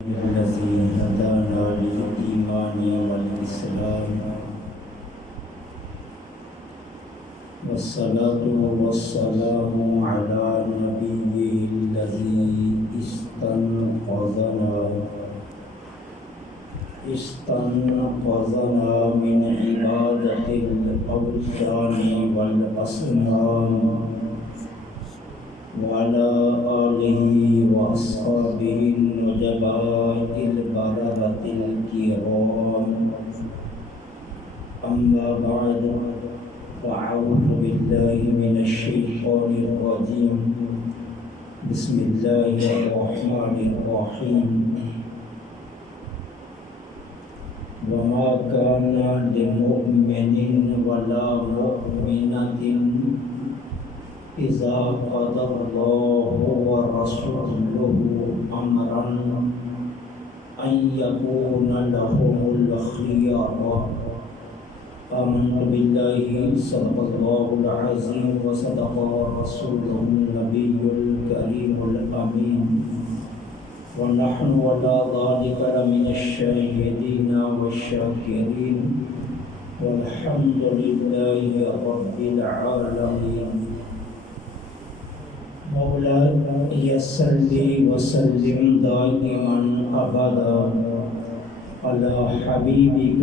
الذي هدانا للإيمان والإسلام والصلاة والسلام على نبيه الذي استنقذنا من عبادة الأوثان والأصنام وعلى آله وأصحابه النجباء البررة الكرام أما بعد فأعوذ بالله من الشيطان الرجيم بسم الله الرحمن الرحيم وما كان لمؤمن ولا مؤمنة إذا قضى الله ورسوله أمرا أن يكون لهم الخيار آمنت بالله صدق الله العظيم وصدق رسوله النبي الكريم الأمين ونحن على ذلك لمن الشاهدين والشاكرين والحمد لله رب العالمين مولاي صل وسلم دائما ابدا على حبيبك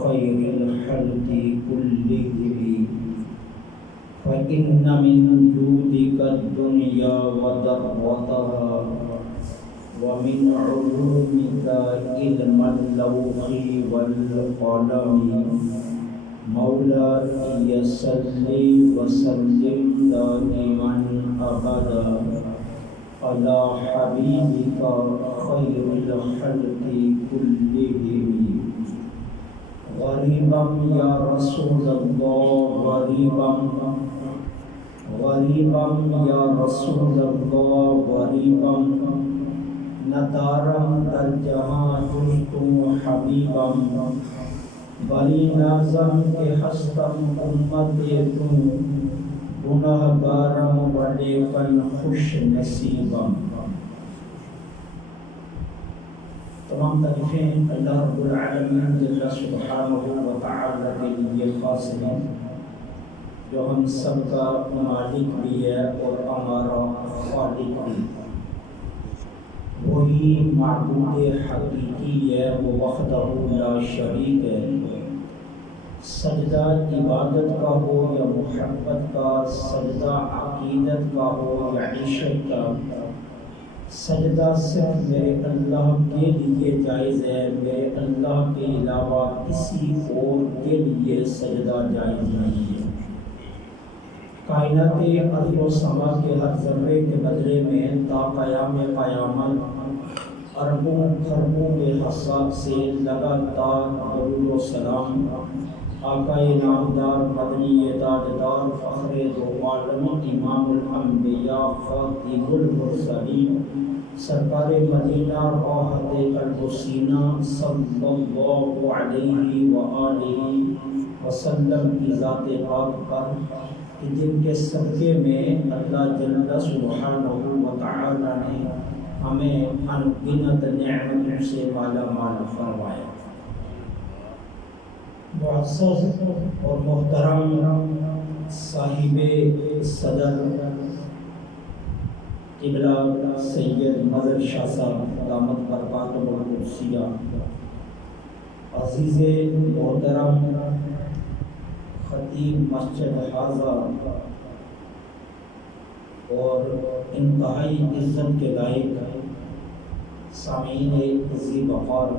خير الخلق كلهم فإن من جودك الدنيا وذرتها ومن علومك علم اللوح والقلم مولاي صل وسلم دائما ابدا على حبيبك خير الخلق كلهم غريبا يا رسول الله غريبا يا رسول الله غريبا ندارا در جہاں جزتم حبیبا بلی نازم کے ہستم امت تم گناہ گارم ولیکن خوش نصیبم. تمام تعریفیں اللہ رب العالمین جل سبحانہ و تعالی کے لیے خاص ہیں جو ہم سب کا مالک بھی ہے اور ہمارا خالق بھی. وہی معبود حقیقی ہے، وہ وحدہ لا شریک ہے. سجدہ عبادت کا ہو یا محبت کا، سجدہ عقیدت کا ہو یا عشق کا، سجدہ صرف میرے اللہ کے لیے جائز ہے. میرے اللہ کے علاوہ کسی اور کے لیے سجدہ جائز نہیں ہے. کائنات ارض و سما کے ہر ذرے کے بدلے میں تا قیام قیامت اربوں خربوں کے حساب سے لگاتار درود و سلام آقا نامدار مدنی تاجدار فخر دو عالم امام الانبیاء خاتم المرسلین سرکار مدینہ راحت قلب و سینہ صلی اللہ علیہ وآلہ وسلم کی ذات پاک پر کہ جن کے صدقے میں اللہ جل سبحانہ و تعالی نے ہمیں انگنت نعمتوں سے مالا مال فرمایا. معزز اور محترم صاحب صدر قبلہ سید مظہر شاہ صاحب دامت برکاتہ القدسیہ، عزیز محترم خطیب مسجد حاضہ اور انتہائی عزت کے لائق سامعین ذی وقار،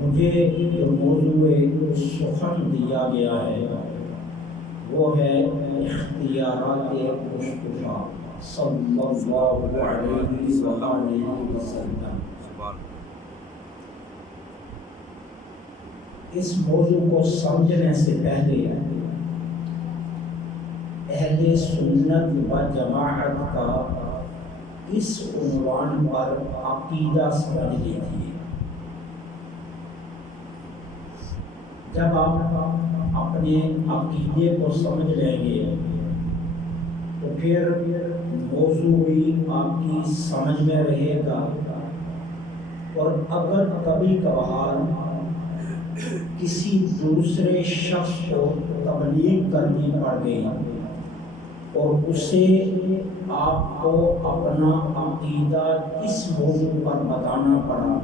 مجھے جو موضوع سخن دیا گیا ہے وہ ہے اختیارات مصطفیٰ صلی اللہ علیہ وسلم. اس موضوع کو سمجھنے سے پہلے اہل سنت و جماعت کا اس عنوان پر عقیدہ سمجھ لیجیے. جب آپ اپنے عقیدے کو سمجھ لیں گے تو پھر موضوع بھی آپ کی سمجھ میں رہے گا، اور اگر کبھی کبھار کسی دوسرے شخص کو تبلیغ کرنی پڑ گئی اور اسے آپ کو اپنا عقیدہ اس موضوع پر بتانا پڑا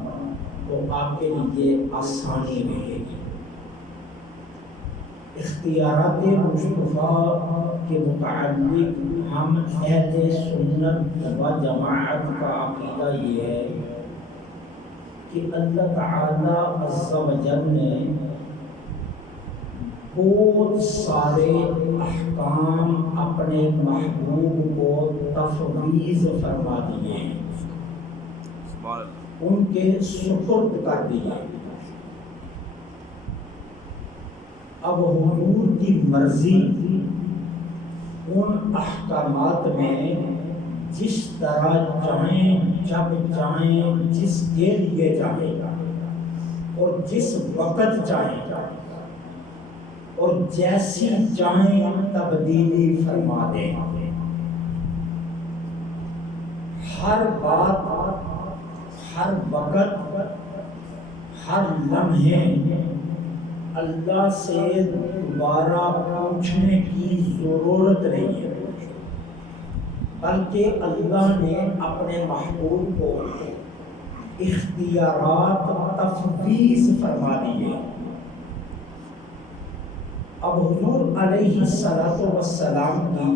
تو آپ کے لیے آسانی رہے گی۔ اختیارات مصطفیٰ کے متعلق ہم اہل سنت و جماعت کا عقیدہ یہ ہے کہ اللہ تعالی عز و جل نے بہت سارے احکام اپنے محبوب کو تفویض فرما دیے ہیں، ان کے سپرد کر دیے۔ اب حضور کی مرضی ان احکامات میں جس طرح چاہیں، جب چاہیں، جس کے لیے چاہیں اور جس وقت چاہیں اور جیسی چاہیں تبدیلی فرما دیں۔ ہر بات، ہر وقت، ہر لمحے اللہ سے دوبارہ پوچھنے کی ضرورت نہیں ہے، بلکہ اللہ نے اپنے محبوب کو اختیارات تفویض فرما دیے۔ اب حضور علیہ السلام کی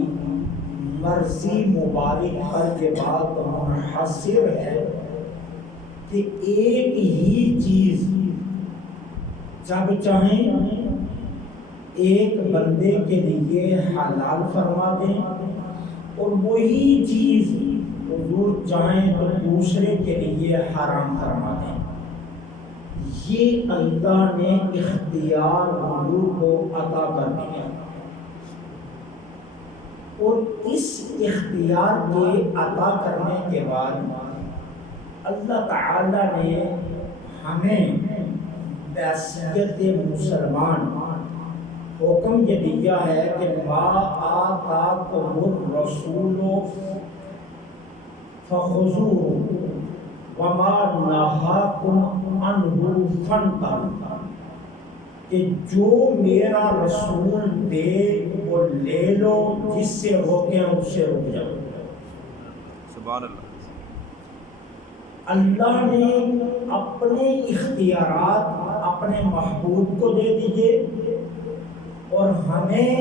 مرضی مبارک پر یہ بات منحصر ہے کہ ایک ہی چیز جب چاہیں ایک بندے کے لیے حلال فرما دیں اور وہی چیز حضور چاہیں تو دوسرے کے لیے حرام فرما دیں۔ یہ اللہ نے اختیار حضور کو عطا کر دیا، اور اس اختیار کے عطا کرنے کے بعد اللہ تعالی نے ہمیں بحیثیت مسلمان حکم یہ دیا ہے کہ ما آتاکم الرسول فخذوہ وما نہاکم عنہ فانتہوا، کہ جو میرا رسول دے وہ لے لو، جس سے روکیں اس سے رک جاؤ۔ سبحان اللہ۔ اللہ نے اپنے اختیارات اپنے محبوب کو دے دیے اور ہمیں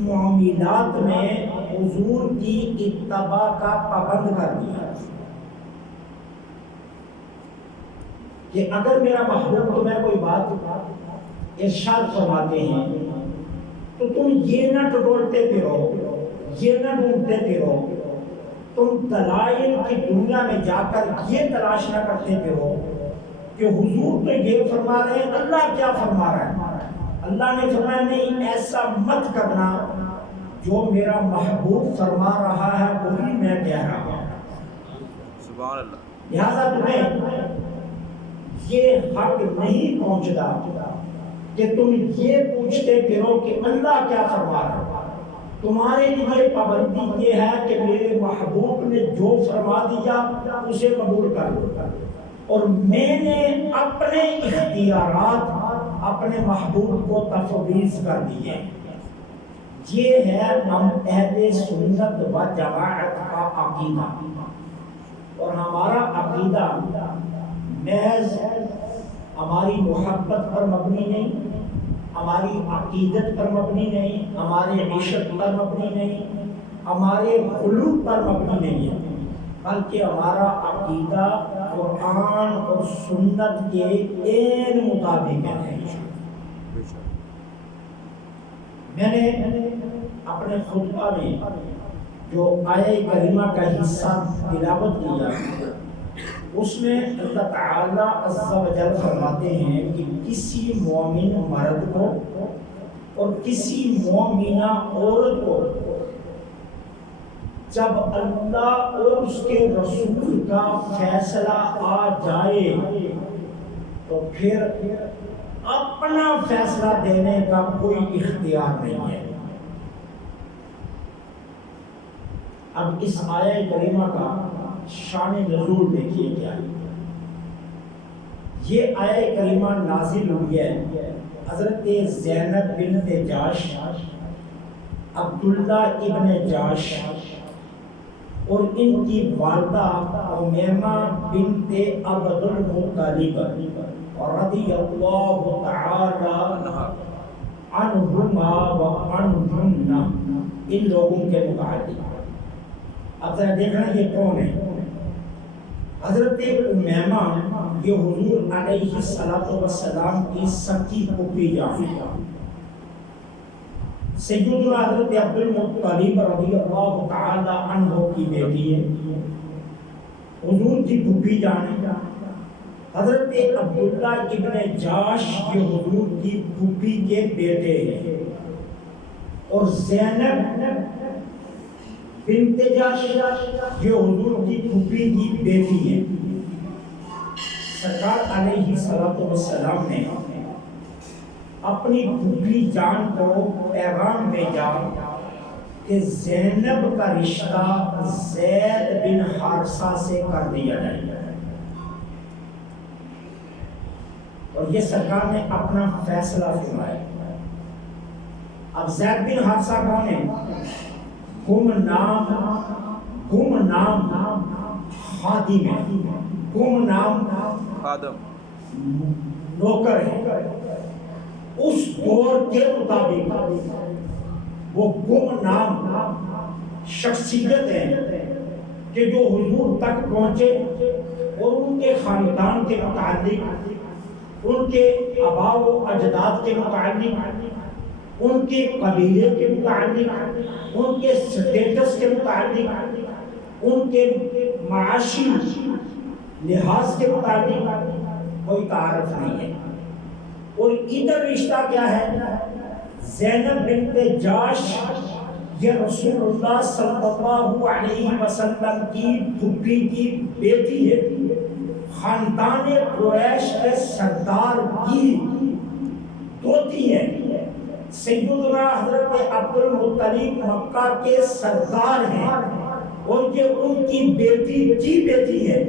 معاملات میں حضور کی اتباع کا پابند کر دیا کہ اگر میرا محبوب تمہیں کوئی بات ارشاد فرماتے ہیں تو تم یہ نہ ٹٹولتے پھرو، یہ نہ ڈھونڈتے پھرو، تم دلائل کی دنیا میں جا کر یہ تلاش نہ کرتے پھرو کہ حضور تو یہ فرما رہے ہیں، اللہ کیا فرما رہا ہے۔ اللہ نے فرمایا نہیں، ایسا مت کرنا، جو میرا محبوب فرما رہا ہے وہی میں کہہ رہا ہوں۔ سبحان اللہ۔ لہذا تمہیں یہ حق نہیں پہنچتا کہ تم یہ پوچھتے پھرو کہ اللہ کیا فرما رہا ہے۔ تمہارے لیے پابندی یہ ہے کہ میرے محبوب نے جو فرما دیا اسے قبول کر لو، اور میں نے اپنے اختیارات اپنے محبوب کو تفویض کر دیے۔ یہ ہے ہم اہل سنت و جماعت کا عقیدہ، اور ہمارا عقیدہ محض ہماری محبت پر مبنی نہیں، ہماری عقیدت پر مبنی نہیں، ہمارے عشق پر مبنی نہیں، ہمارے خلوق پر مبنی نہیں ہے، بلکہ ہمارا عقیدہ قرآن اور سنت کے عین مطابق ہے۔ میں نے اپنے خطبہ میں جو آیہ کریمہ کا حصہ تلاوت کیا اس میں اللہ تعالیٰ عز و جل فرماتے ہیں کہ کسی مومن مرد کو اور کسی مومنہ عورت کو جب اللہ اور اس کے رسول کا فیصلہ آ جائے تو پھر اپنا فیصلہ دینے کا کوئی اختیار نہیں ہے۔ اب اس آیہ کریمہ کا شان نزول دیکھیے کیا ہے۔ یہ آیہ کریمہ نازل ہوئی ہے حضرت زینب بنت جاش، عبداللہ ابن جاش اور ان کی والدہ امیمہ بنت عبد المطلب رضی اللہ تعالی عنہما وعنہن، ان لوگوں کے متعلق۔ اب ذرا دیکھنا یہ کون ہے؟ حضرت امیمہ یہ حضور علیہ السلام کی سکی پھوپھی جان ہے۔ سیدنا حضرت عبد المطلب رضی اللہ تعالی عنہ کی بیٹی ہے، حضور کی پھوپھی جان ہے۔ حضرت عبداللہ ابن جاش یہ حضور کی پھوپھی کے بیٹے ہیں، اور زینب بنت جاش یہ حضور کی پھوپھی کی بیٹی ہے۔ سرکار علیہ السلام نے اپنی پھوپھی جان کو پیغام بھیجا کہ زینب کا رشتہ زید بن حارثہ سے کر دیا جائے، اور یہ سرکار نے اپنا فیصلہ فرمایا۔ اب زید بن حارثہ کون ہے؟ گم نام خادم ہے، گم نام خادم نوکر ہے۔ اس دور کے مطابق وہ گم نام شخصیت ہے کہ جو حضور تک پہنچے اور ان کے خاندان کے متعلق، ان کے آباء و اجداد کے متعلق، ان کے قبیلے کے متعلق، ان کے سٹیٹس کے متعلق، ان کے معاشی لحاظ کے متعلق کوئی تعارف نہیں ہے۔ اور ادھر رشتہ کیا ہے؟ زینب بنت جاش یہ رسول اللہ صلی اللہ علیہ وسلم کی پھوپھی کی بیٹی ہے، خاندان قریش کے سردار کی دوتی ہے۔ سیدنا حضرت عبد المطلب مکہ کے سردار ہیں، اور یہ ان کی بیٹی کی بیٹی ہے۔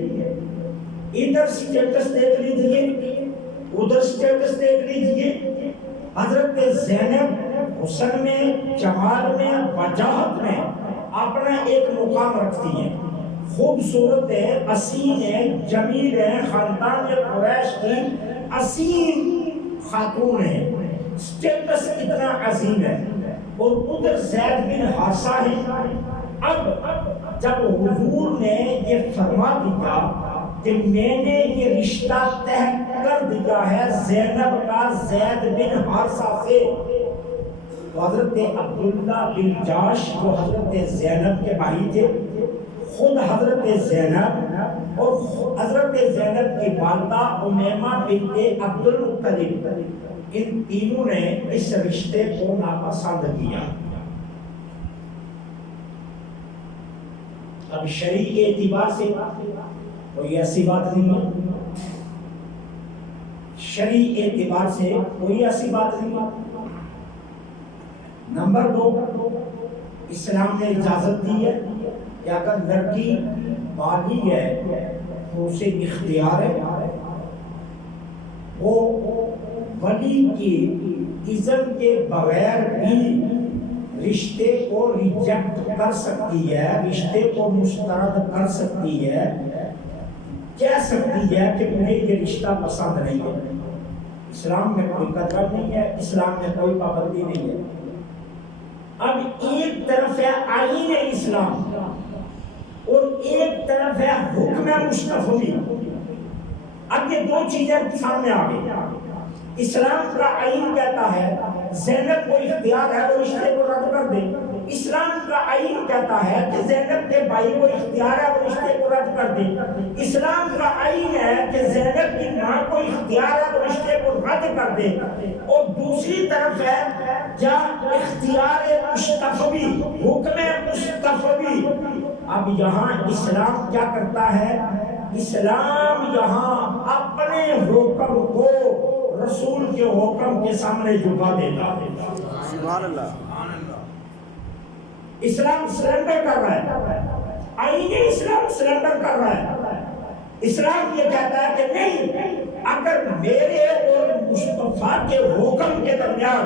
ادھر سٹیٹس دیکھ لیجئے، ادھر سٹیٹس دیکھ لیجئے۔ حضرت زینب حسن میں، جمال میں، وجاہت میں اپنا ایک مقام رکھتی ہیں، خوبصورت ہے، حسین ہے، جمیل ہے، خاندان قریش کی حسین خاتون ہے، سٹیٹس اتنا عظیم ہے۔ اور ادھر زید بن حارثہ ہے۔ اب جب حضور نے یہ فرما دیا کہ میں نے یہ رشتہ طے کر دیا ہے زینب کا زید بن حارثہ سے، تو حضرت عبداللہ بن جاش جو حضرت زینب کے بھائی تھے، خود حضرت زینب اور حضرت زینب کی والدہ امیمہ بنت عبد المطلب، ان تینوں نے اس رشتے کو ناپسند کیا۔ اب شرعی اعتبار سے کوئی ایسی بات نہیں ہے، شرعی اعتبار سے کوئی ایسی بات نہیں ہے۔ نمبر 2، اسلام نے اجازت دی ہے کہ اگر لڑکی بالغ ہے تو اسے اختیار ہے وہ ولی کی اذن کے بغیر بھی رشتے کو ریجیکٹ کر سکتی ہے، رشتے کو مسترد کر سکتی ہے، کہہ سکتی ہے کہ مجھے یہ رشتہ پسند نہیں ہے۔ اسلام میں کوئی قطع نہیں ہے، اسلام میں کوئی پابندی نہیں ہے۔ اب ایک طرف ہے آئین اسلام اور ایک طرف ہے حکم مصطفی۔ اب یہ دو چیزیں سامنے آ گئی۔ اسلام کا آئین کہتا ہے زینب کو اختیار ہے وہ رشتے کو رد کر دے، اسلام کا آئین کہتا ہے کہ زینب کے بھائی کو اختیار ہے وہ رشتے کو رد کر دے، اسلام کا آئین ہے کہ زینب کی ماں کو اختیار ہے وہ رشتے کو رد کر دے۔ اور دوسری طرف ہے کیا اختیار مصطفی، حکم مصطفی۔ اب یہاں اسلام کیا کرتا ہے؟ اسلام یہاں اپنے حکم کو رسول کے حکم کے سامنے جھکا دیتا ہے۔ سبحان اللہ۔ اسلام سرنڈر کر رہا ہے، آئین اسلام سرنڈر کر رہا ہے۔ اسلام یہ کہتا ہے کہ نہیں، اگر میرے اور مصطفیٰ کے حکم کے درمیان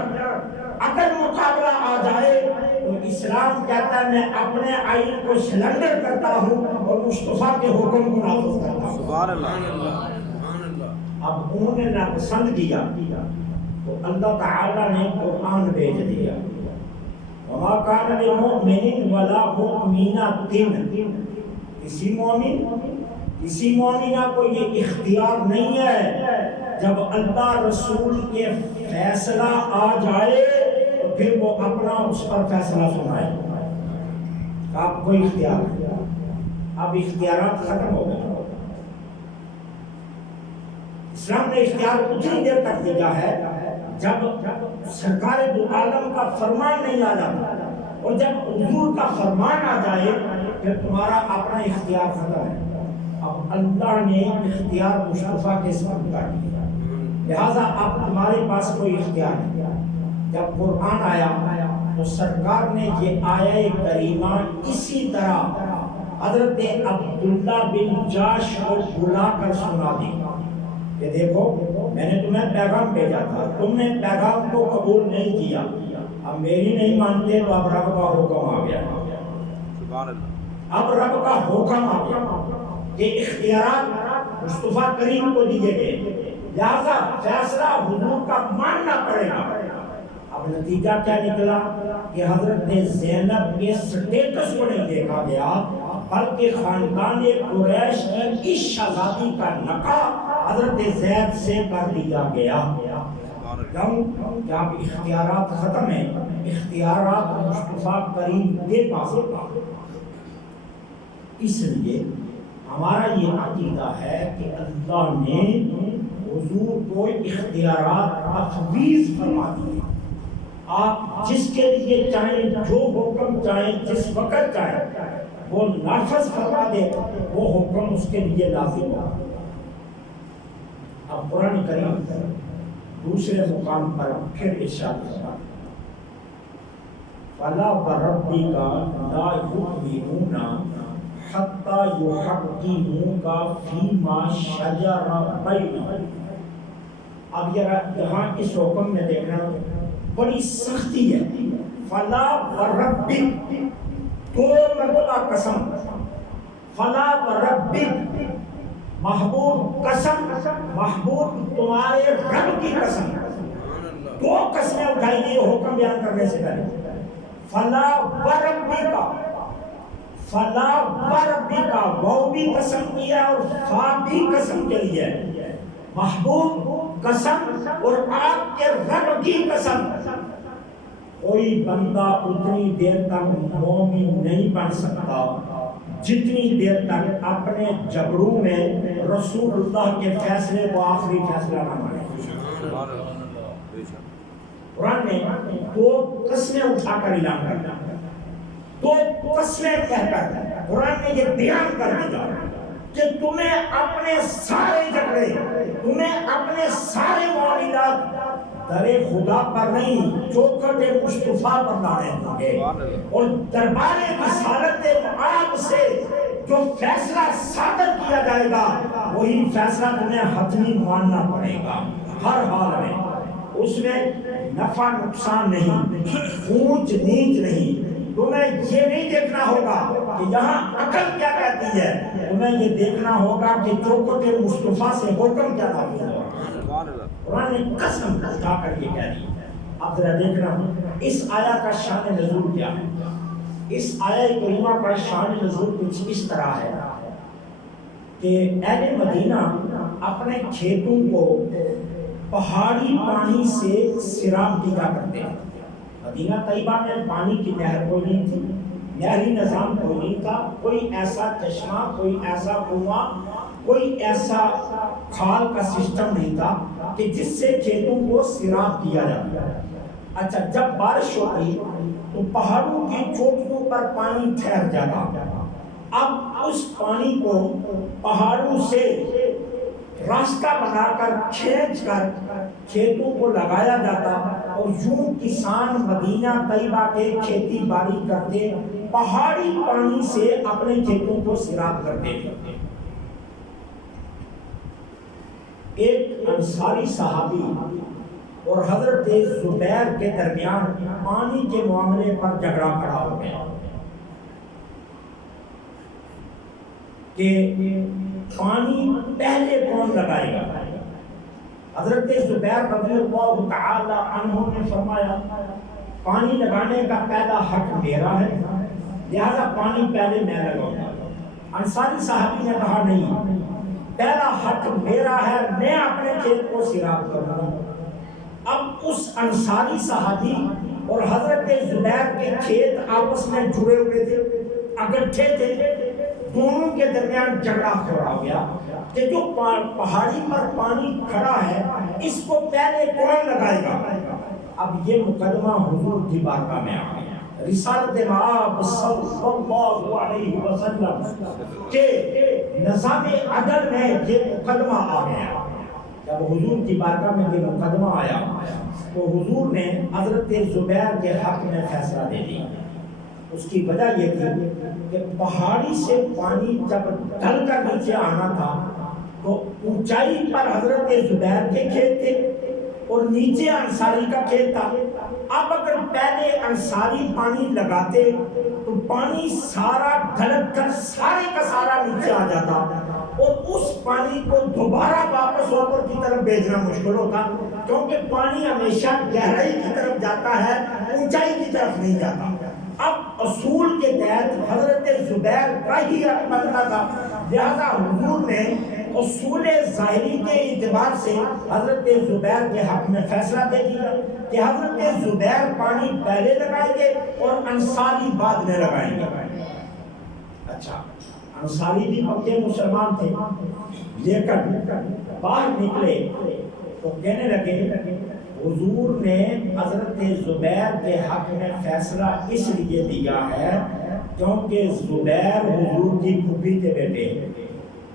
اگر مقابلہ آ جائے تو اسلام کہتا ہے میں اپنے آئین کو سرنڈر کرتا ہوں اور مصطفیٰ کے حکم کو نافذ کرتا ہوں۔ سبحان اللہ۔ اب انہوں نے ناپسند کیا تو اللہ تعالیٰ نے قرآن بھیج دیا، وما کان للمؤمن ولا مؤمنۃ، کسی مومنہ کو یہ اختیار نہیں ہے جب اللہ رسول کے فیصلہ آ جائے تو پھر وہ اپنا اس پر فیصلہ سنائے۔ آپ کوئی اختیار نہیں، اب اختیارات ختم ہو گئے۔ اسلام نے اختیار اتنی دیر تک دیا ہے جب سرکار دو عالم کا فرمان نہیں آ جاتا، اور جب حضور کا فرمان آ جائے پھر تمہارا اپنا اختیار ختم ہے۔ اب اللہ نے اختیار مصطفیٰ کے ساتھ کر دیا، لہذا اب تمہارے پاس کوئی اختیار نہیں۔ جب قرآن آیا تو سرکار نے یہ آیہ کریمہ اسی طرح حضرت عبداللہ بن جاش کو بلا کر سنا دی کہ دیکھو میں نے تمہیں پیغام بھیجا تھا، تم نے پیغام کو قبول نہیں کیا، اب میری نہیں مانتے تو اب رب کا حکم آ گیا، اب رب کا حکم آ گیا کہ اختیارات مصطفیٰ کریم کو دیے گئے، لہذا فیصلہ حضور کا ماننا پڑے گا۔ اب نتیجہ کیا نکلا کہ حضرت زینب کے سٹیٹس کو نہیں دیکھا گیا بلکہ خاندان قریش کی اس شہزادی کا نکاح حضرت زید سے کر دیا گیا۔ کیوں؟ اب اختیارات ختم ہیں، اختیارات مصطفیٰ کریم کے پاس ہوگا۔ اس لیے ہمارا یہ عقیدہ ہے کہ اللہ نے حضور کو اختیارات تفویض فرما دیے، آپ جس کے لیے چاہیں، جو حکم چاہیں، جس وقت چاہیں وہ نافذ فرما دے، وہ حکم اس کے لیے لازم ہو۔ اب قرآن کریم دوسرے مقام پر پھر ارشاد فرماتا ہے فَلَا وَرَبِّكَ لَا يُؤْمِنُونَ حَتَّى يُحَكِّمُوكَ فِيمَا شَجَرَ بَيْنَهُمْ۔ اب یہاں اس حکم میں دیکھنا بڑی سختی ہے۔ فَلَا وَرَبِّكَ، دو مرتبہ قسم، فَلَا وَرَبِّكَ، محبوب قسم، محبوب تمہارے رب کی قسم، دو قسمیں اٹھائی گئی حکم بیان کرنے سے پہلے۔ فلا وربک، فلا وربک، وہ بھی قسم کیا اور فا بھی قسم کے لیے، محبوب قسم اور آپ کے رب کی قسم۔ کوئی بندہ اتنی دیر تک مومن نہیں بن سکتا جتنی دیر تک اپنے جبروں میں رسول اللہ کے فیصلے کو آخری فیصلہ نہ مانے۔ قرآن نے دو قسمیں اٹھا کر اعلان کر دیا، دو قسمیں کہہ کر قرآن نے یہ بیان کر دیا کہ تمہیں اپنے سارے جھگڑے، تمہیں اپنے سارے معاملات در خدا پر نہیں چوکھٹ مصطفیٰ پر لانے ہوں گے، اور دربار رسالت معاب سے جو فیصلہ صادر کیا جائے گا وہی فیصلہ تمہیں حتمی ماننا پڑے گا ہر حال میں۔ اس میں نفع نقصان نہیں، اونچ نیچ نہیں۔ تمہیں یہ نہیں دیکھنا ہوگا کہ یہاں عقل کیا کہتی ہے، تمہیں یہ دیکھنا ہوگا کہ چوکھٹ مصطفیٰ سے حکم کیا نافذ ہوگا۔ قرآن نے قسم اٹھا کر یہ کہہ دی۔ اب ذرا دیکھنا اس آیا کا شان نزول کیا ہے۔ اس آیا کریمہ کا شان نزول کچھ اس طرح ہے کہ اہل مدینہ اپنے کھیتوں کو پہاڑی پانی سے سیراب کیا کرتے ہیں۔ مدینہ طیبہ میں پانی کی نہر کوئی نہیں تھی، نہری نظام کوئی نہیں تھا، کوئی ایسا چشمہ، کوئی ایسا کنواں، کوئی ایسا کھال کا سسٹم نہیں تھا کہ جس سے کھیتوں کو سیراب کیا جاتا۔ اچھا، جب بارش ہوتی تو پہاڑوں کی چوٹیوں پر پانی ٹھہر جاتا، اب اس پانی کو پہاڑوں سے راستہ بنا کر کھینچ کر کھیتوں کو لگایا جاتا، اور یوں کسان مدینہ طیبہ کے کھیتی باڑی کرتے، پہاڑی پانی سے اپنے کھیتوں کو سیراب کرتے تھے۔ ایک انصاری صحابی اور حضرت زبیر کے درمیان پانی کے معاملے پر جھگڑا کھڑا ہو گیا کہ پانی پہلے کون لگائے گا۔ حضرت زبیر رضی اللہ تعالی عنہ نے فرمایا پانی لگانے کا پہلا حق میرا ہے، لہذا پانی پہلے میں لگاؤں گا۔ انصاری صحابی نے کہا نہیں، پہلا حق میرا ہے، میں اپنے کھیت کو سیراب کروں گا۔ اب اس انصاری صحابی اور حضرت زبیر کے کھیت آپس میں جڑے ہوئے تھے، اکٹھے تھے، دونوں کے درمیان جھگڑا کھڑا ہو گیا کہ جو پہاڑی پر پانی کھڑا ہے اس کو پہلے کون لگائے گا۔ اب یہ مقدمہ حضور کی بارگاہ میں آ گیا، رسالت مآب صلی اللہ علیہ وسلم کے نظام عدل میں یہ مقدمہ آ گیا۔ جب حضور کی بارگاہ میں یہ مقدمہ آیا تو حضور نے حضرت زبیر کے حق میں فیصلہ دے دیا۔ اس کی وجہ یہ تھی کہ پہاڑی سے پانی جب ڈھل کر نیچے آنا تھا تو اونچائی پر حضرت زبیر کے کھیت تھے اور نیچے انصاری کا کھیت تھا۔ اب اگر پہلے انصاری پانی لگاتے تو پانی سارا ڈھلک کر سارے کا سارا نیچے آ جاتا، اور اس پانی کو دوبارہ واپس اوپر کی طرف بھیجنا مشکل ہوتا، کیونکہ پانی ہمیشہ گہرائی کی طرف جاتا ہے، اونچائی کی طرف نہیں جاتا۔ اب اصول کے تحت حضرت زبیر کا ہی حق بنتا تھا، لہذا حضور نے اصول ظاہری کے اعتبار سے حضرت زبیر کے حق میں فیصلہ دے دیا کہ حضرت زبیر پانی پہلے لگائیں گے اور انصاری بعد میں لگائیں گے۔ اچھا، انصاری بھی پکے مسلمان تھے، لیکن باہر نکلے تو کہنے لگے حضور نے حضرت زبیر کے حق میں فیصلہ اس لیے دیا ہے کیونکہ زبیر حضور کی پھوپھی کے بیٹے ہیں،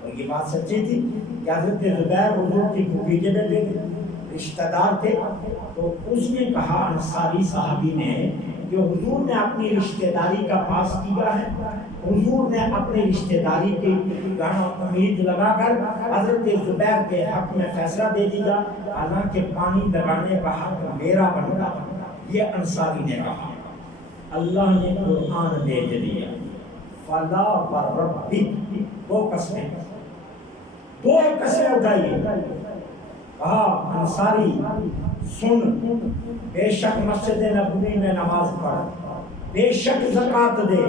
اور یہ بات سچی تھی کہ حضرت زبیر حضور کی پھوپھی کے بیٹے تھے، رشتہ دار تھے۔ تو اس نے کہا انصاری صحابی نے کہ حضور نے اپنی رشتہ داری کا پاس کیا ہے، حضور نے اپنی رشتہ داری کی امید لگا کر حضرت زبیر کے حق میں فیصلہ دے دیا، حالانکہ پانی لگانے کا حق میرا بنتا۔ یہ انصاری نے کہا۔ اللہ نے قرآن دے دیا، فلا وربک، دو قسمیں اٹھائیے۔ کہا انصاری سن، بے شک مسجد نبوی میں نماز پڑھ، بے شک زکات دے،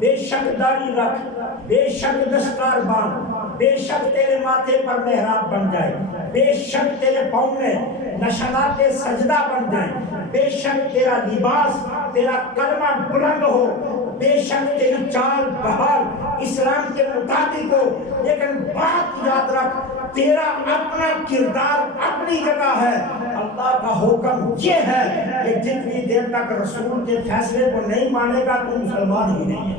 بے شک داڑھی رکھ، بے شک دستار باندھ، بے شک تیرے ماتھے پر محراب بن جائے، بے شک تیرے پاؤں میں نشانات سجدہ بن جائیں، بے شک تیرا لباس، تیرا کلمہ بلند ہو، بے شک تیری چال بہار اسلام کے مطابق ہو، لیکن بات یاد رکھ تیرا اپنا کردار اپنی جگہ ہے۔ اللہ کا حکم یہ ہے کہ جتنی دیر تک رسول کے فیصلے کو نہیں مانے گا تو مسلمان ہی نہیں ہے،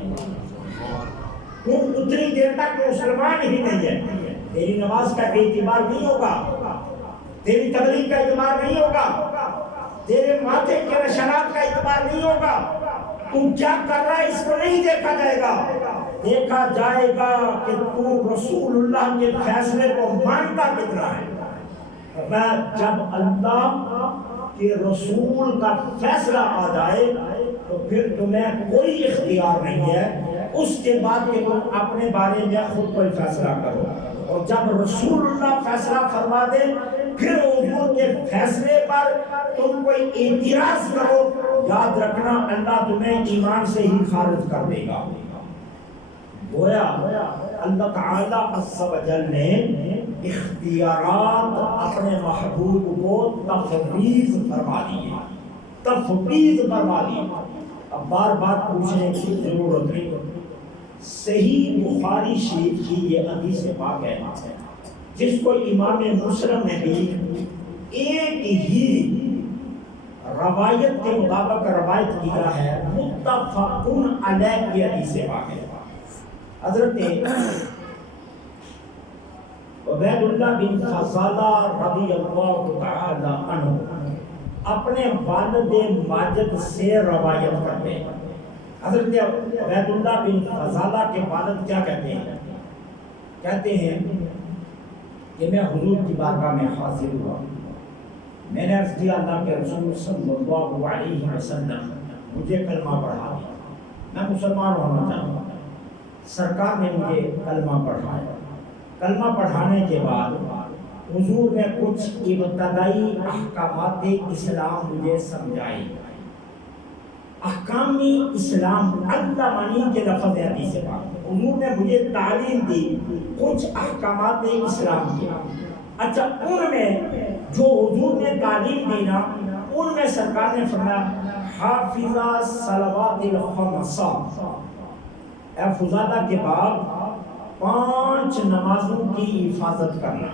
تو اتنی دیر تک مسلمان ہی نہیں ہے۔ تیری نماز کا اعتبار نہیں ہوگا، تیری تبلیغ کا اعتبار نہیں ہوگا، تیرے ماتھے کے نشانات کا اعتبار نہیں ہوگا، تو کیا کر رہا ہے اس کو نہیں دیکھا جائے گا، دیکھا جائے گا کہ تو رسول اللہ کے فیصلے کو مانتا کتنا ہے۔ جب اللہ کے رسول کا فیصلہ آ جائے تو پھر تمہیں کوئی اختیار نہیں ہے اس کے بعد کہ تم اپنے بارے میں خود کوئی فیصلہ کرو، اور جب رسول اللہ فیصلہ فرما دے پھر حضور کے فیصلے پر تم کوئی اعتراض کرو، یاد رکھنا اللہ تمہیں ایمان سے ہی خارج کر دے گا۔ گویا اللہ تعالیٰ عز و جل نے اختیارات اپنے محبوب کو تفویض فرما دی۔ اب بار بار پوچھنے کی ضرورت نہیں، صحیح بخاری شریف کی یہ حدیث پاک ہے جس کو امام مسلم نے بھی ایک ہی روایت کے مطابق روایت کیا ہے، متفقن علیہ کی حدیث پاک ہے۔ حضرت عبید اللہ بن فضالہ رضی اللہ تعالی عنہ اپنے والد ماجد سے روایت کرتے ہیں. حضرت عبید اللہ بن فضالہ کے والد کیا کہتے ہیں؟ کہتے ہیں کہ میں حضور کی بارگاہ میں حاضر ہوا. میں نے عرض کیا اللہ کے رسول صلی اللہ علیہ وسلم مجھے کلمہ پڑھا دیا، میں مسلمان ہونا چاہتا ہوں. سرکار نے مجھے کلمہ پڑھایا. کلمہ پڑھانے کے بعد حضور نے کچھ ابتدائی احکامات اسلام مجھے سمجھائے. احکام اسلام اللہ معنی کے لفظ حدیث پاک حضور نے مجھے تعلیم دی کچھ احکامات اسلام کے. اچھا، ان میں جو حضور نے تعلیم دی نا، ان میں سرکار نے فرمایا حافظہ صلوات الخمس، اے فضالہ کے بعد 5 نمازوں کی حفاظت کرنا.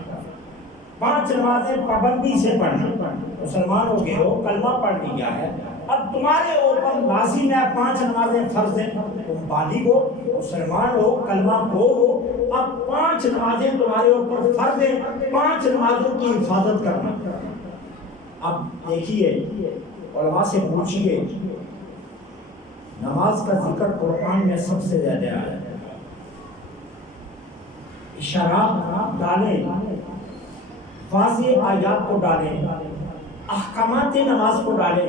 5 نمازیں پابندی سے پڑھنا. مسلمان ہو گئے ہو، کلمہ پڑھ لیا ہے، اب تمہارے اوپر لازم ہے 5 نمازیں فرض ہیں. تم بالغ ہو، مسلمان ہو، کلمہ گو ہو، اب 5 نمازیں تمہارے اوپر فرض ہیں. 5 نمازوں کی حفاظت کرنا. اب دیکھیے، علماء سے پوچھیے، نماز کا ذکر قرآن میں سب سے زیادہ آیا ہے. اشارات ڈالیں، واضح آیات کو ڈالیں، احکامات نماز کو ڈالیں،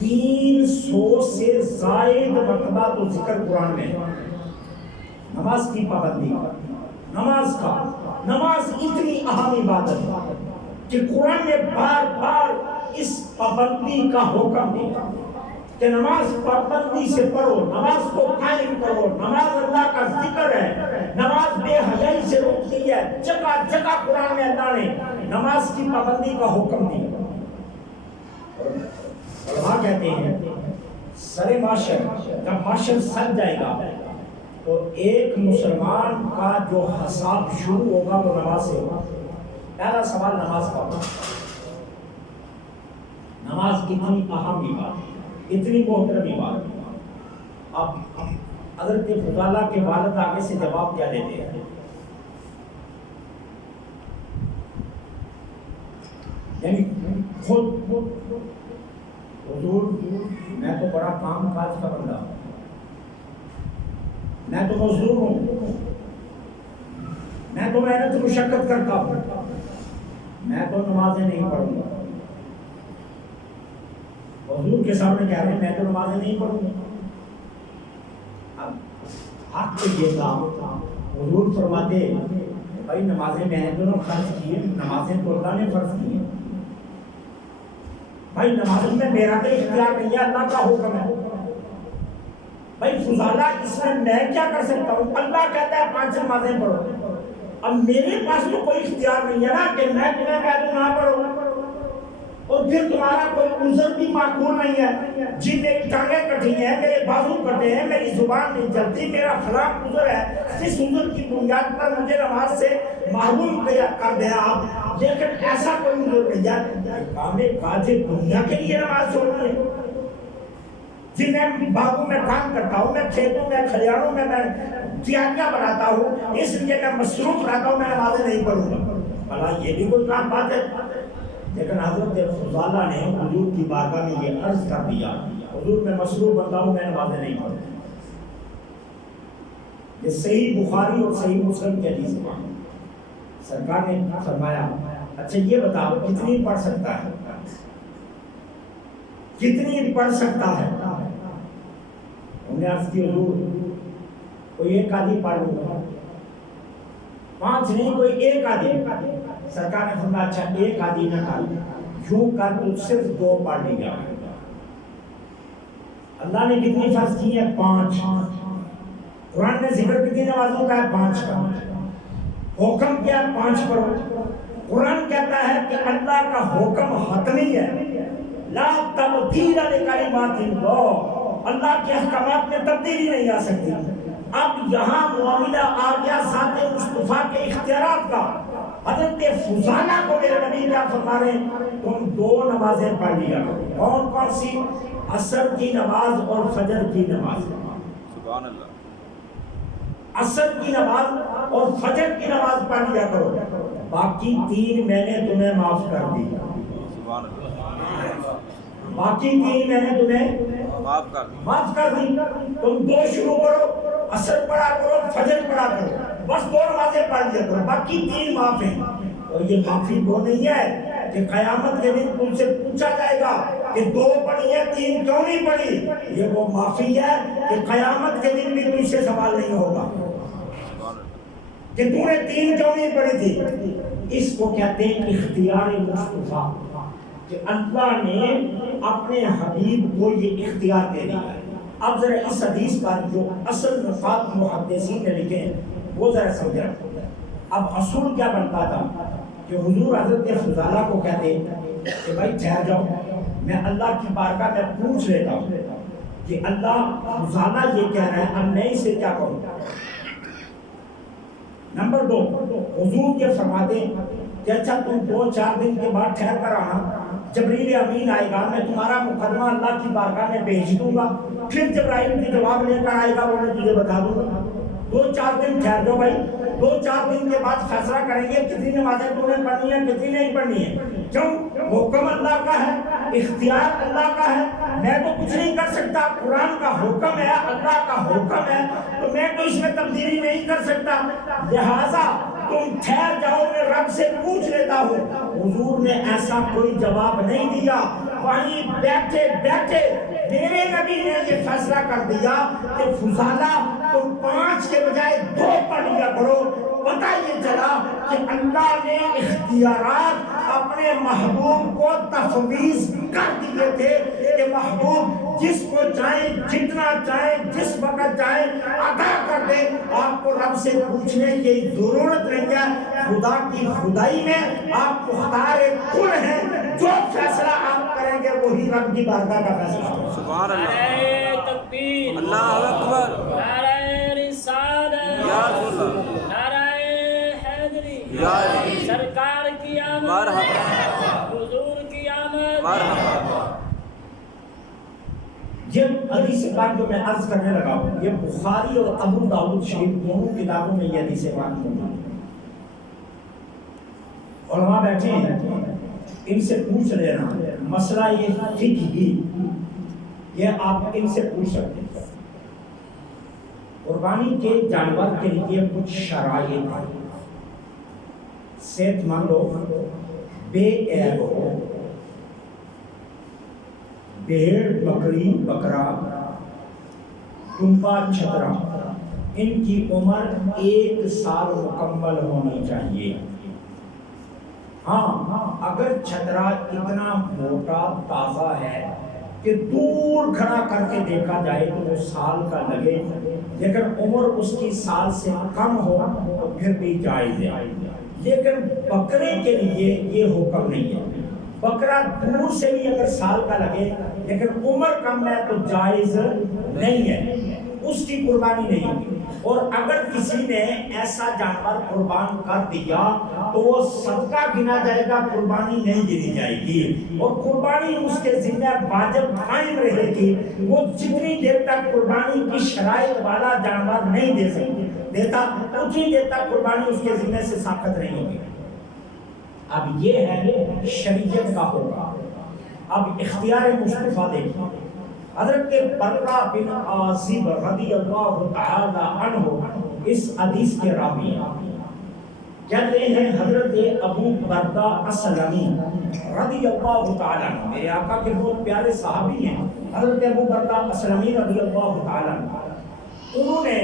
300 سے زائد مرتبہ تو ذکر قرآن میں. نماز کی پابندی، نماز اتنی اہم عبادت ہے کہ قرآن نے بار بار اس پابندی کا حکم دیا کہ نماز پابندی سے پڑھو، نماز کو قائم کرو. نماز اللہ کا ذکر ہے، نماز بے حیائی سے روکتی ہے. جگہ جگہ قرآن میں اللہ نے نماز کی پابندی کا حکم دیا. علماء کہتے ہیں سر معاشر، جب معاشر سج جائے گا تو ایک مسلمان کا جو حساب شروع ہوگا وہ نماز سے ہوگا. پہلا سوال نماز کا ہوگا. نماز کتنی اہم بات، اتنی محترم بات. اب حضرت فضالہ کے والد آگے سے جواب کیا دیتے ہیں؟ یعنی خود حضور، میں تو بڑا کام کاج کا بندہ ہوں، میں تو مزدور ہوں، میں تو محنت مشقت کرتا ہوں، میں تو نمازیں نہیں پڑھوں گا. حضور کے سامنے کہہ رہے ہیں میں تو نمازیں نہیں پڑھوں گا. اب حق تو یہ تھا، حضور فرماتے بھائی نمازیں میں نے تو فرض کی ہیں، نمازیں تو اللہ نے فرض کی ہیں. بھائی نماز میں میرا تو اختیار نہیں ہے، اللہ کا حکم ہے. بھائی فضالہ اس میں میں کیا کر سکتا ہوں؟ اللہ کہتا ہے 5 نمازیں پڑھو. اب میرے پاس تو کوئی اختیار نہیں ہے نا کہ میں تمہیں کہہ دوں نہ پڑھو، اور پھر تمہارا کوئی عذر بھی معقول نہیں ہے. جی میری ٹانگیں کٹی ہیں، میرے بازو کٹے ہیں، میری زبان نہیں چلتی، میرا فلاں عذر ہے، جس عذر کی بنیاد پر مجھے نماز سے محروم کر دیں آپ. لیکن ایسا کوئی عذر نہیں ہے کام کاج دنیا کے لیے نماز چھوڑنی ہے. جی میں باغوں میں کام کرتا ہوں، میں کھیتوں میں کھلیانوں میں تیاریاں بناتا ہوں، اس لیے میں مصروف رہتا ہوں، میں نمازیں نہیں پڑھوں گا. بھلا یہ بھی کوئی کام بات ہے؟ لیکن حضرت فضالہ نے حضور کی بارگاہ میں یہ عرض کر دیا، حضور میں مصروف بنتا ہوں، میں نمازیں نہیں پڑھوں. یہ صحیح بخاری اور صحیح مسلم کے حدیث ہے. سرکار نے فرمایا اچھا یہ بتاؤ کتنی پڑھ سکتا ہے، کتنی پڑھ سکتا ہے؟ ہم نے عرض کی حضور کوئی ایک آدھی پڑھ لوں گا. 5 نہیں، کوئی ایک آدھی. سرکار نے فرمایا اچھا ایک آدھی نہ کر، یوں کر تو صرف 2 پڑھ لیا. اللہ نے کتنی فرض کی ہے؟ 5. قرآن نے ذکر کتنی نمازوں کا ہے؟ 5 کا. حکم کیا؟ 5 پڑھو. قرآن کہتا ہے کہ اللہ کا حکم حتمی ہے، لا تبدیل لکلمات اللہ، اللہ کے احکامات میں تبدیلی نہیں آ سکتی. اب یہاں معاملہ آ گیا ذات مصطفیٰ کے اختیارات کا. حضرت فضالہ کو میرے نبی کیا فرما رہے ہیں؟ تم 2 نمازیں پڑھ لیا. کون کون سی؟ عصر کی نماز اور فجر کی نماز. سبحان اللہ. عصر کی نماز اور فجر کی نماز پڑھ لیا کرو، باقی 3 میں نے تمہیں معاف کر دی، سبحان اللہ، باقی 3 میں نے تمہیں معاف کر دی۔ تم 2 شروع کرو، عصر پڑھا کرو، فجر پڑھا کرو، بس 2 نمازیں پڑھ لیا کرو، باقی 3 معاف ہیں۔ اور یہ معافی وہ نہیں ہے کہ قیامت کے دن تم سے پوچھا جائے گا کہ 2 پڑھی ہے 3 کیوں نہیں پڑھی، یہ وہ معافی ہے کہ قیامت کے دن بھی تم سے سوال نہیں ہوگا کہ تو نے 3 کیوں نہیں پڑھی تھی۔ اس کو کہتے ہیں اختیار مصطفیٰ، کہ اللہ نے اپنے حبیب کو یہ اختیار دے دیا ہے۔ اب ذرا اس حدیث پر جو اصل نقاط محدثین نے لکھے ہیں وہ ذرا سمجھیں۔ اب اصول کیا بنتا تھا کہ حضور حضرت فضالہ کو کہتے کہ بھائی ٹھہر جاؤ، میں اللہ کی بارگاہ میں پوچھ لیتا ہوں کہ اللہ فضالہ یہ کہہ رہا ہے، اب میں اسے کیا کروں۔ نمبر 2، حضور یہ فرماتے کہ اچھا تم 2-4 دن کے بعد ٹھہر کر آنا، جبریل امین آئے گا، میں تمہارا مقدمہ اللہ کی بارگاہ میں بھیج دوں گا، پھر جبرائیل کی جواب لے کر آئے گا، وہ میں تجھے بتا دوں گا۔ 2-4 دن ٹھہر جاؤ بھائی، 2-4 دن کے بعد فیصلہ کریں گے کتنی نمازیں تم نے پڑھنی ہیں کتنی نہیں پڑھنی ہے۔ کیوں؟ حکم اللہ کا ہے، اختیار اللہ کا ہے، میں تو کچھ نہیں کر سکتا، قرآن کا حکم ہے، اللہ کا حکم ہے، تو میں تو اس میں تبدیلی نہیں کر سکتا، لہٰذا تم ٹھہر جاؤ، میں رب سے پوچھ لیتا ہوں۔ حضور نے ایسا کوئی جواب نہیں دیا، وہیں بیٹھے بیٹھے میرے نبی نے یہ فیصلہ کر دیا کہ فضالہ تم 5 کے بجائے 2 پڑھ لیا کرو۔ پتہ یہ چلا کہ اللہ نے اختیارات اپنے محبوب کو تفویض کر دیے تھے کہ محبوب جس کو چاہیں جتنا چاہیں جس وقت چاہیں عطا کر دے، آپ کو رب سے پوچھنے کی ضرورت نہیں ہے، خدا کی خدائی میں آپ مختار کل ہیں، جو فیصلہ آپ کریں گے وہی رب کی بارگاہ کا فیصلہ ہے۔ سبحان اللہ، نعرہ تکبیر، اللہ اکبر، نعرہ رسالت، یا رسول اللہ، نعرہ حیدری، یا علی، سرکار کی آمد، مرحبا، حضور کی آمد، مرحبا۔ یہ حدیث پاک جو میں عرض کرنے لگا ہوں، یہ بخاری اور ابو داؤد شریف دونوں کتابوں میں یہ حدیث پاک موجود ہے۔ علماء بیٹھے ہیں، ان سے پوچھ لینا مسئلہ یہ فقہی، یہ آپ ان سے پوچھ سکتے ہیں۔ قربانی کے جانور کے لیے کچھ شرائط ہیں، صحت مند ہو، بے عیب ہو، بھیڑ بکری بکرا ٹنپا چھترا، ان کی عمر 1 سال مکمل ہونی چاہیے۔ ہاں اگر چھترا اتنا موٹا تازہ ہے کہ دور کھڑا کر کے دیکھا جائے تو وہ سال کا لگے، لیکن عمر اس کی سال سے کم ہو تو پھر بھی جائز ہے۔ لیکن بکرے کے لیے یہ حکم نہیں ہے، بکرا دور سے بھی اگر سال کا لگے لیکن عمر کم ہے تو جائز نہیں ہے، اس کی قربانی نہیں ہوگی۔ اور اگر کسی نے ایسا جانور قربان کر دیا تو وہ صدقہ گنا جائے گا، قربانی نہیں گنی جائے گی، اور قربانی اس کے ذمہ واجب قائم رہے گی۔ وہ جتنی دیر تک قربانی کی شرائط والا جانور نہیں دیتا اتنی دیر تک قربانی اس کے ذمہ سے ساقط نہیں ہوگی۔ اب یہ ہے شریعت کا ہوگا۔ اب اختیار مصطفیٰ دیکھیں، حضرت برہ بن عازب رضی اللہ تعالی عنہ اس حدیث کے راوی ہیں، کہتے ہیں حضرت ابو بردہ اسلمی رضی اللہ تعالی عنہ، میرے آقا کے بہت پیارے صحابی ہیں حضرت ابو بردہ اسلمی رضی اللہ تعالی عنہ، انہوں نے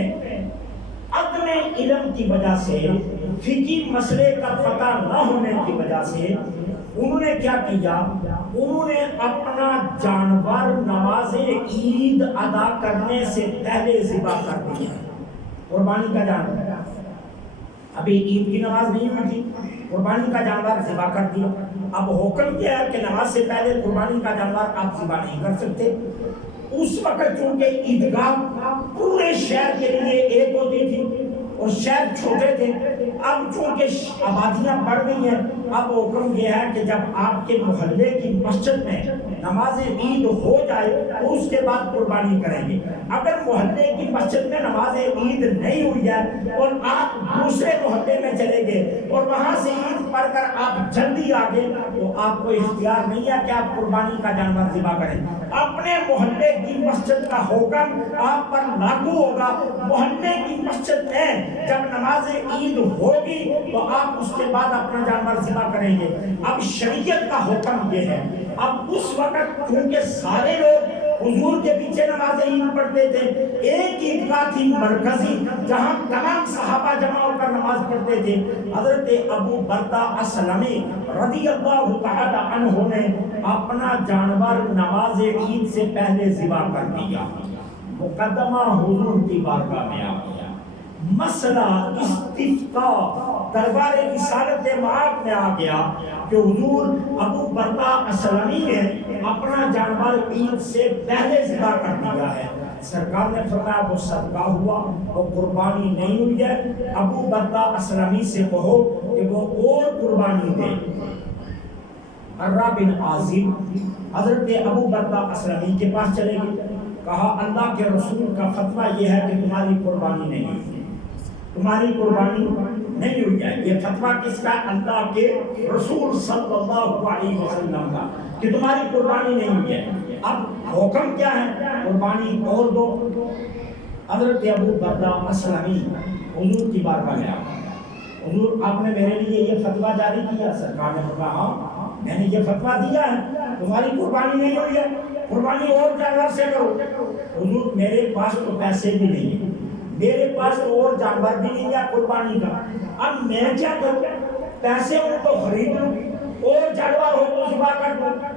عدم علم کی وجہ سے، فقہی مسئلے کا پتہ نہ ہونے کی وجہ سے انہوں نے کیا کیا، انہوں نے اپنا جانور نماز عید ادا کرنے سے پہلے ذبح کر دیا، قربانی کا جانور، ابھی عید کی نماز نہیں ہوئی تھی، قربانی کا جانور ذبح کر دیا۔ اب حکم کیا ہے کہ نماز سے پہلے قربانی کا جانور آپ ذبح نہیں کر سکتے۔ اس وقت چونکہ عیدگاہ پورے شہر کے لیے ایک ہوتی تھی اور شہر چھوٹے تھے. اب چونکہ آبادیاں بڑھ گئی ہیں، اب حکم یہ ہے کہ جب آپ کے محلے کی مسجد میں نماز عید ہو جائے تو اس کے بعد قربانی کریں گے. اگر محلے کی مسجد میں نماز عید نہیں ہوئی ہے اور آپ دوسرے محلے میں چلے گئے اور وہاں سے عید پڑھ کر آپ جلدی آ گئے تو آپ کو اختیار نہیں ہے کہ آپ قربانی کا جانور ذبح کریں. اپنے محلے کی مسجد کا حکم آپ پر لاگو ہوگا. محلے کی مسجد میں جب نماز عید ہوگی تو آپ اس کے بعد اپنا جانور ذبح کریں گے. اب شریعت کا حکم یہ ہے. اب اس وقت کیونکہ سارے لوگ حضور کے پیچھے نماز عید پڑھتے تھے، ایک عیدگاہ تھی مرکزی جہاں تمام صحابہ جمع ہو کر نماز پڑھتے تھے. حضرت ابو بردہ اسلمی رضی اللہ تعالی عنہ نے اپنا جانور نماز عید سے پہلے ذبح کر دیا. مقدمہ حضور کی بارگاہ میں آ گیا. مسئلہ استفتاء دربار رسالت معاد میں آ گیا کہ حضور ابو بردہ اسلمی نے اپنا جانور عید سے پہلے ذبح کر دیا ہے. سرکار نے فرمایا وہ صدقہ ہوا، وہ قربانی نہیں ہوئی ہے. ابو بردہ اسلمی سے کہو کہ وہ اور قربانی دے. عرہ بن عازب حضرت ابو بردہ اسلمی کے پاس چلے گئے. کہا اللہ کے رسول کا فتویٰ یہ ہے کہ تمہاری قربانی نہیں ہوئی، تمہاری قربانی نہیں ہوئی ہے. یہ فتویٰ کس کا؟ اللہ کے رسول صلی اللہ علیہ وسلم کا کہ تمہاری قربانی نہیں ہوئی ہے. اب حکم کیا ہے؟ قربانی اور دو. حضرت ابو بردہ اسلمی حضور کی بارگاہ میں آیا. حضور آپ نے میرے لیے یہ فتویٰ جاری کیا؟ سرکار نے کہا ہاں میں نے یہ فتویٰ دیا ہے، تمہاری قربانی نہیں ہوئی ہے، قربانی اور جانور سے کرو. حضور میرے پاس تو پیسے بھی نہیں ہیں، میرے پاس تو اور جانور بھی نہیں ہے قربانی کا. اب میں کیا کروں؟ پیسے ہوں تو خرید لوں اور جانور ہو تو ذبح کر دوں.